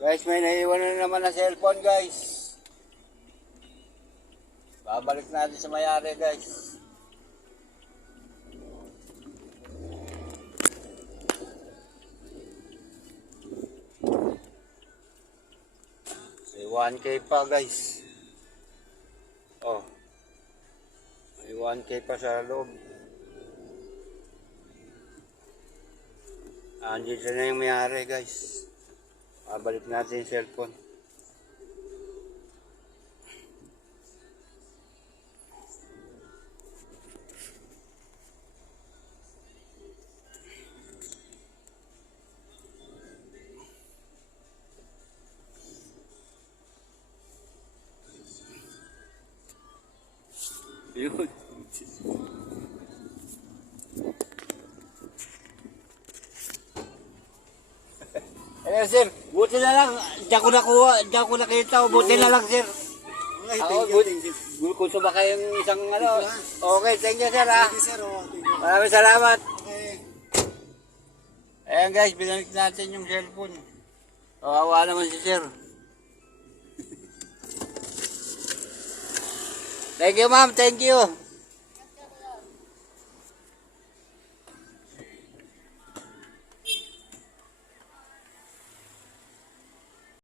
Guys, may naiwan na naman na cellphone, guys. Babalik natin sa may-ari, guys. May 1K pa, guys. Oh. May 1K pa sa loob. Andito na yung may-ari, guys. Babalik natin yung cellphone. Yun. Eh, sir, buti na lang. Diyan ko nakita. Buti na lang, sir. Okay, Ako, thank you. kung sumakay yung isang ano. Okay, thank you, sir, ha. Thank you, sir. Oh, thank you. Maraming salamat. Okay. Ayan, guys, binalik natin yung cellphone. Kawawa naman si sir. Thank you, ma'am. Thank you.